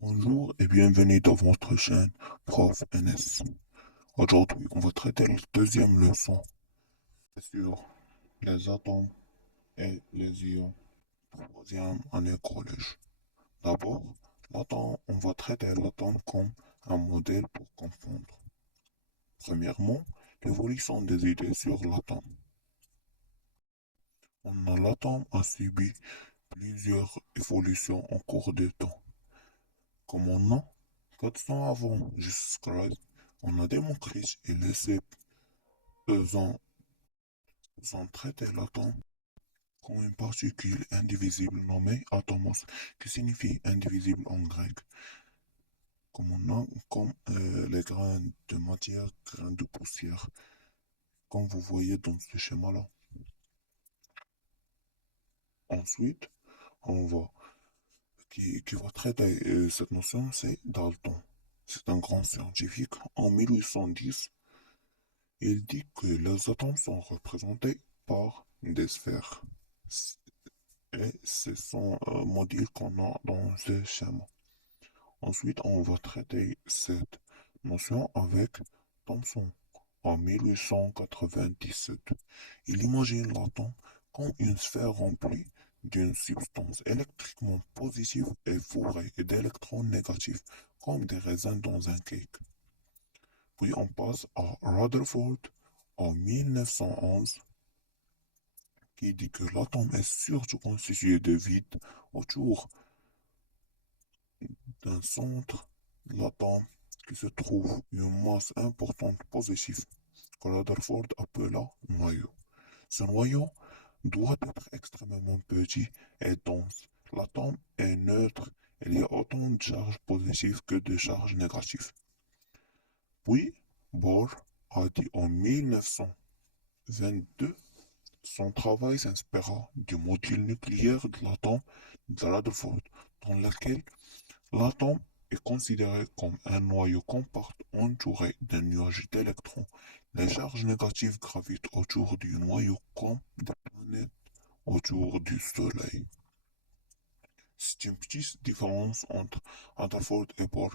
Bonjour et bienvenue dans votre chaîne Prof NS. Aujourd'hui, on va traiter la deuxième leçon sur les atomes et les ions. Troisième année collège. D'abord, l'atome, on va traiter l'atome comme un modèle pour comprendre. Premièrement, l'évolution des idées sur l'atome. L'atome a subi plusieurs évolutions en cours de temps. Comme on a 400 avant Jésus-Christ, on a Démocrite et laissé faisant traiter l'atome comme une particule indivisible nommée atomos, qui signifie indivisible en grec, comme les grains de matière, grains de poussière, comme vous voyez dans ce schéma-là. Ensuite, on va qui va traiter cette notion, c'est Dalton. C'est un grand scientifique. En 1810, il dit que les atomes sont représentés par des sphères. Et ce sont modules qu'on a dans ce schéma. Ensuite, on va traiter cette notion avec Thomson en 1897. Il imagine l'atome comme une sphère remplie d'une substance électriquement positive et fourrée d'électrons négatifs, comme des raisins dans un cake. Puis on passe à Rutherford en 1911, qui dit que l'atome est surtout constitué de vide autour d'un centre de l'atome qui se trouve une masse importante positive que Rutherford appela noyau. Ce noyau doit être extrêmement petit et dense. L'atome est neutre, il y a autant de charges positives que de charges négatives. Puis, Bohr a dit en 1922, son travail s'inspira du module nucléaire de l'atome de Rutherford, dans lequel l'atome est considéré comme un noyau compact entouré d'un nuage d'électrons. Les charges négatives gravitent autour du noyau comme des planètes autour du Soleil. C'est une petite différence entre Rutherford et Bohr.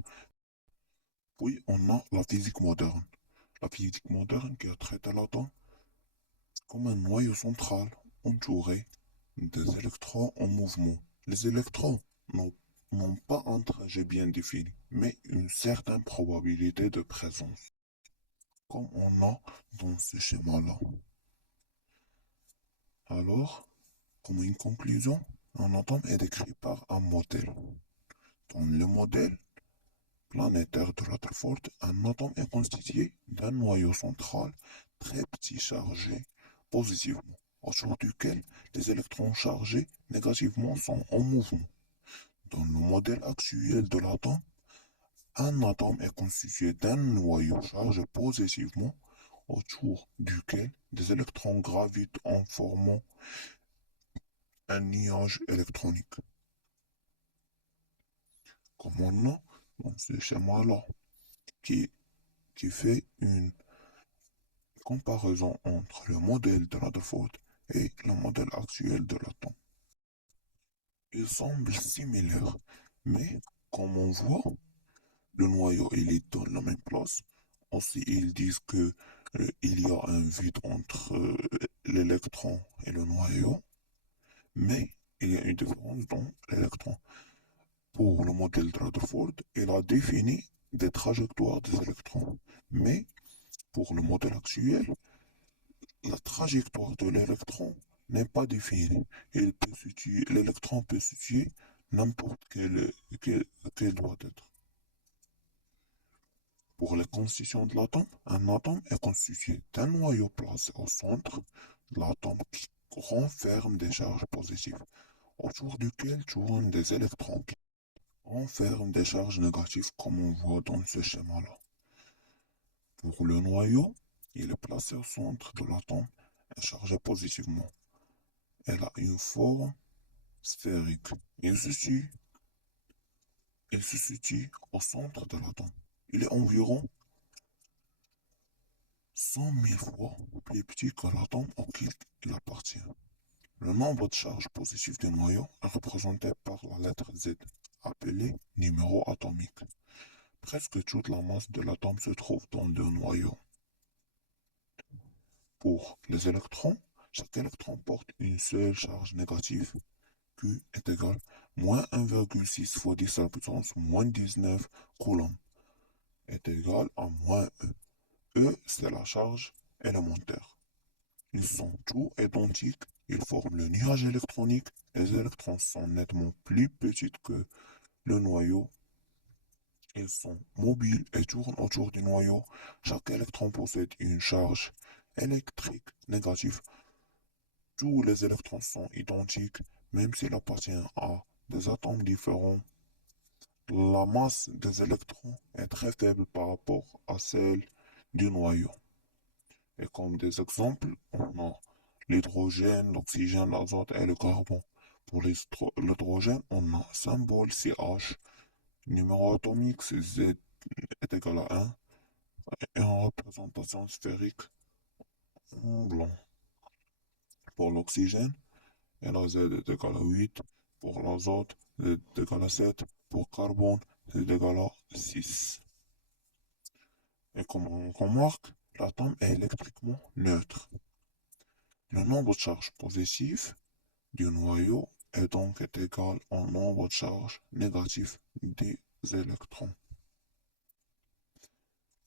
Puis on a la physique moderne. La physique moderne qui a traité l'atome comme un noyau central entouré des électrons en mouvement. Les électrons n'ont pas un trajet bien défini, mais une certaine probabilité de présence, comme on a dans ce schéma-là. Alors, comme une conclusion, un atome est décrit par un modèle. Dans le modèle planétaire de Rutherford, un atome est constitué d'un noyau central très petit chargé positivement, autour duquel les électrons chargés négativement sont en mouvement. Dans le modèle actuel de l'atome, un atome est constitué d'un noyau chargé positivement autour duquel des électrons gravitent en formant un nuage électronique. Comme on a dans ce schéma-là, qui, qui fait une comparaison entre le modèle de Rutherford et le modèle actuel de l'atome. Ils semblent similaires, mais comme on voit, le noyau il est dans la même place. Aussi, ils disent que il y a un vide entre l'électron et le noyau, mais il y a une différence dans l'électron. Pour le modèle de Rutherford, il a défini des trajectoires des électrons, mais pour le modèle actuel, la trajectoire de l'électron n'est pas définie. L'électron peut situer n'importe quel doit être. Pour la constitution de l'atome, un atome est constitué d'un noyau placé au centre de l'atome qui renferme des charges positives, autour duquel tournent des électrons qui renferment des charges négatives comme on voit dans ce schéma-là. Pour le noyau, il est placé au centre de l'atome et chargé positivement. Elle a une forme sphérique. Il se situe au centre de l'atome. Il est environ 100 000 fois plus petit que l'atome auquel il appartient. Le nombre de charges positives du noyau est représenté par la lettre Z, appelée numéro atomique. Presque toute la masse de l'atome se trouve dans le noyau. Pour les électrons, chaque électron porte une seule charge négative. Q est égal à moins 1,6 fois 10 à la puissance moins 19 coulombs est égal à moins E. E, c'est la charge élémentaire. Ils sont tous identiques, ils forment le nuage électronique. Les électrons sont nettement plus petits que le noyau. Ils sont mobiles et tournent autour du noyau. Chaque électron possède une charge électrique négative. Tous les électrons sont identiques, même s'ils appartiennent à des atomes différents. La masse des électrons est très faible par rapport à celle du noyau. Et comme des exemples, on a l'hydrogène, l'oxygène, l'azote et le carbone. Pour l'hydrogène, on a symbole CH, numéro atomique c'est Z est égal à 1 et en représentation sphérique en blanc. Pour l'oxygène, la Z est égal à 8, pour l'azote, Z est égal à 7, pour carbone, Z est égal à 6. Et comme on remarque, l'atome est électriquement neutre. Le nombre de charges positives du noyau est donc égal au nombre de charges négatives des électrons.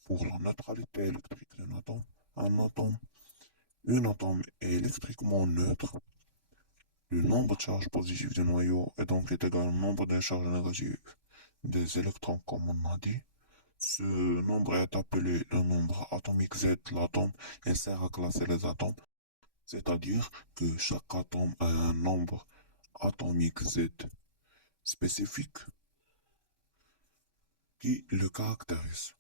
Pour la neutralité électrique d'un atome, un atome est électriquement neutre. Le nombre de charges positives du noyau est donc égal au nombre de charges négatives des électrons, comme on a dit. Ce nombre est appelé le nombre atomique Z. L'atome sert à classer les atomes, c'est-à-dire que chaque atome a un nombre atomique Z spécifique qui le caractérise.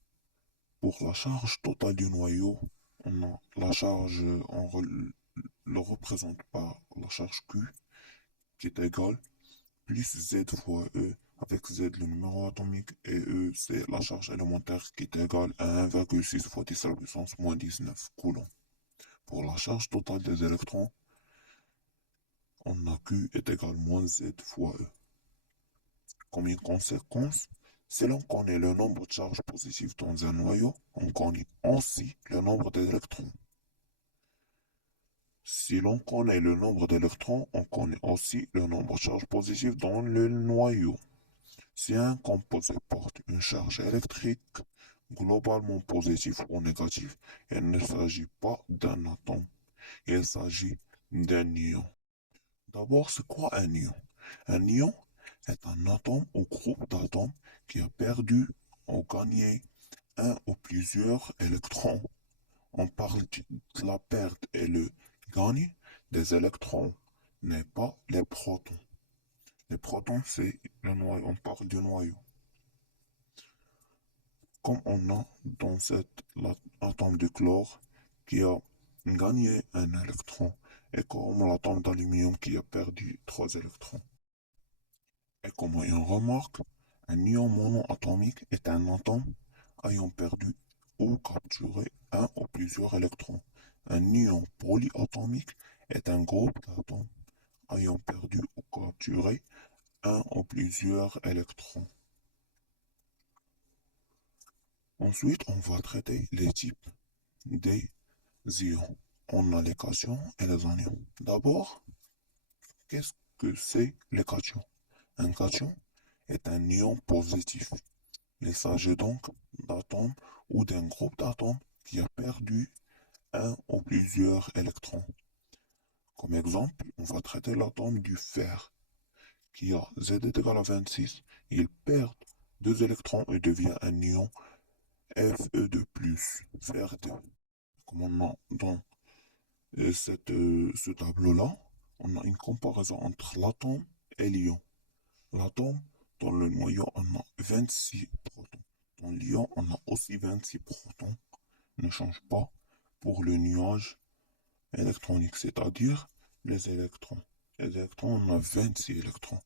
Pour la charge totale du noyau, on a la charge, le représente par la charge Q qui est égale plus Z fois E, avec Z le numéro atomique et E c'est la charge élémentaire qui est égale à 1,6 fois 10 à la puissance moins 19 coulombs. Pour la charge totale des électrons, on a Q est égal à moins Z fois E. Comme une conséquence, si l'on connaît le nombre de charges positives dans un noyau, on connaît aussi le nombre d'électrons. Si l'on connaît le nombre d'électrons, on connaît aussi le nombre de charges positives dans le noyau. Si un composé porte une charge électrique globalement positive ou négative, il ne s'agit pas d'un atome, il s'agit d'un ion. D'abord, c'est quoi un ion? Un ion est un atome ou groupe d'atomes qui a perdu ou gagné un ou plusieurs électrons. On parle de la perte et le gagne des électrons, n'est pas les protons. Les protons, c'est le noyau, on parle du noyau. Comme on a dans cet atome de chlore qui a gagné un électron, et comme l'atome d'aluminium qui a perdu 3 électrons. Et comme on remarque, un ion monoatomique est un atome ayant perdu ou capturé un ou plusieurs électrons. Un ion polyatomique est un groupe d'atomes ayant perdu ou capturé un ou plusieurs électrons. Ensuite, on va traiter les types des ions. On a les cations et les anions. D'abord, qu'est-ce que c'est les cations? Un cation est un ion positif. Il s'agit donc d'atomes ou d'un groupe d'atomes qui a perdu un ou plusieurs électrons. Comme exemple, on va traiter l'atome du fer qui a Z est égal à 26. Il perd 2 électrons et devient un ion Fe2+, Fer2. Comme on a dans ce tableau-là, on a une comparaison entre l'atome et l'ion. L'atome, dans le noyau, on a 26 protons. Dans l'ion, on a aussi 26 protons. Ne change pas pour le nuage électronique, c'est-à-dire les électrons. Les électrons, on a 26 électrons.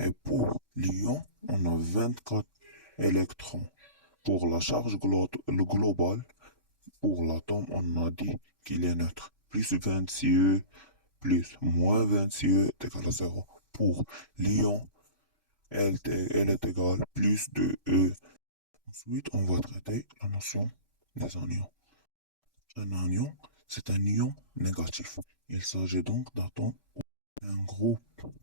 Et pour l'ion, on a 24 électrons. Pour la charge globale, pour l'atome, on a dit qu'il est neutre. Plus 26E, plus moins 26E est égal à 0. Pour l'ion, elle est égale plus de E. Ensuite, on va traiter la notion des anions. Un anion, c'est un ion négatif. Il s'agit donc d'un groupe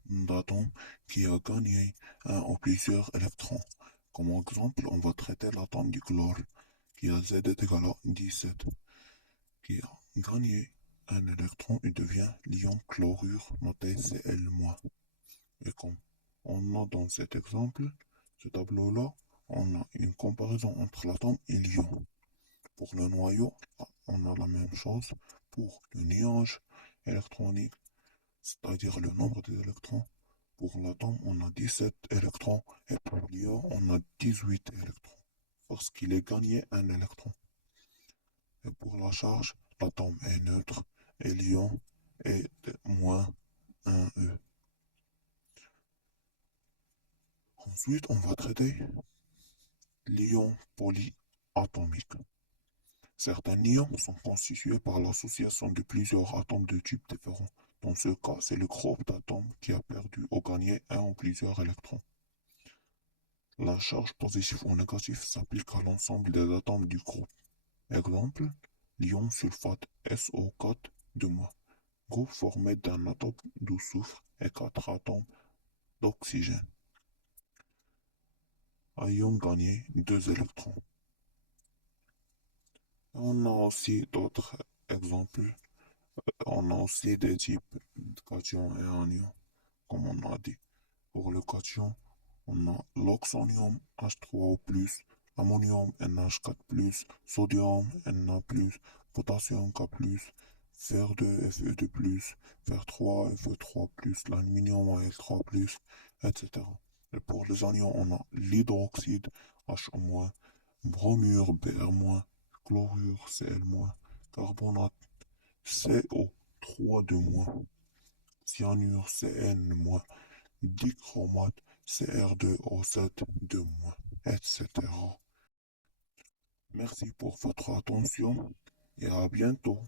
d'atomes qui a gagné un ou plusieurs électrons. Comme exemple, on va traiter l'atome du chlore qui a Z est égal à 17, qui a gagné un électron et devient l'ion chlorure noté Cl-. Et comme on a dans cet exemple, ce tableau-là, on a une comparaison entre l'atome et l'ion. Pour le noyau, on a la même chose. Pour le nuage électronique, c'est-à-dire le nombre des électrons, pour l'atome, on a 17 électrons et pour l'ion, on a 18 électrons parce qu'il est gagné un électron. Et pour la charge, l'atome est neutre et l'ion est de moins 1E. Ensuite, on va traiter l'ion polyatomique. Certains ions sont constitués par l'association de plusieurs atomes de types différents. Dans ce cas, c'est le groupe d'atomes qui a perdu ou gagné un ou plusieurs électrons. La charge positive ou négative s'applique à l'ensemble des atomes du groupe. Exemple, l'ion sulfate SO4 groupe formé d'un atome de soufre et 4 atomes d'oxygène. À ion gagné 2 électrons. On a aussi d'autres exemples. On a aussi des types de cations et anions, comme on a dit. Pour le cation, on a l'oxonium H3O+, ammonium NH4+, sodium Na+, potassium K+, Fer2 Fe2+, Fer3 Fe3+, l'aluminium Al3+, etc. Et pour les anions, on a l'hydroxyde HO-, bromure Br-, chlorure Cl-, carbonate CO3 cyanure CN-, dichromate Cr2O7 etc. Merci pour votre attention et à bientôt.